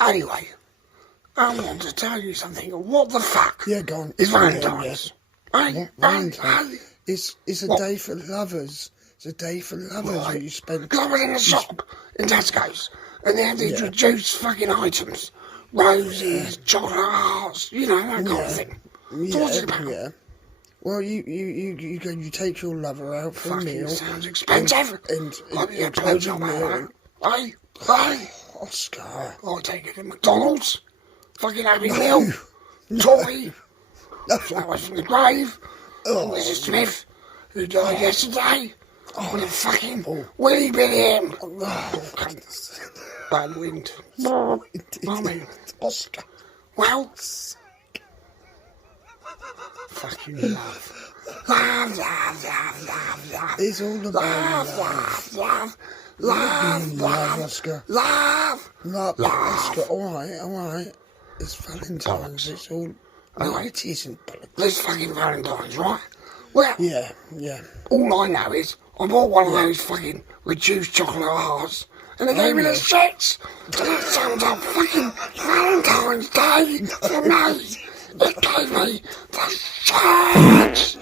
Anyway, I want to tell you something. What the fuck? Yeah, go on. Is Valentine's? What? Valentine's? It's a day for lovers. It's a day for lovers where you spend... Because I was in a shop in Tesco's, and they had these reduced fucking items. Roses, chocolate hearts, you know, that kind of thing. So what's it about? Yeah. Well, you take your lover out for a meal. Sounds expensive. And you pay a man. Hey, Oscar. I'll take it to McDonald's. Fucking Happy Meal. Toy. Flowers from the grave. Mrs. Smith, who died yesterday. With a fucking willy billy him. Bad wind. Mommy. Oscar. Well. Fucking love. Love. It's all about love, Oscar. Love. Oscar. All right. It's Valentine's. It's all... No, it isn't. There's fucking Valentine's, right? Well, yeah. All I know is I bought one of those fucking reduced chocolate hearts, and they gave me the shits. So that sums up fucking Valentine's Day for me. It gave me the shits.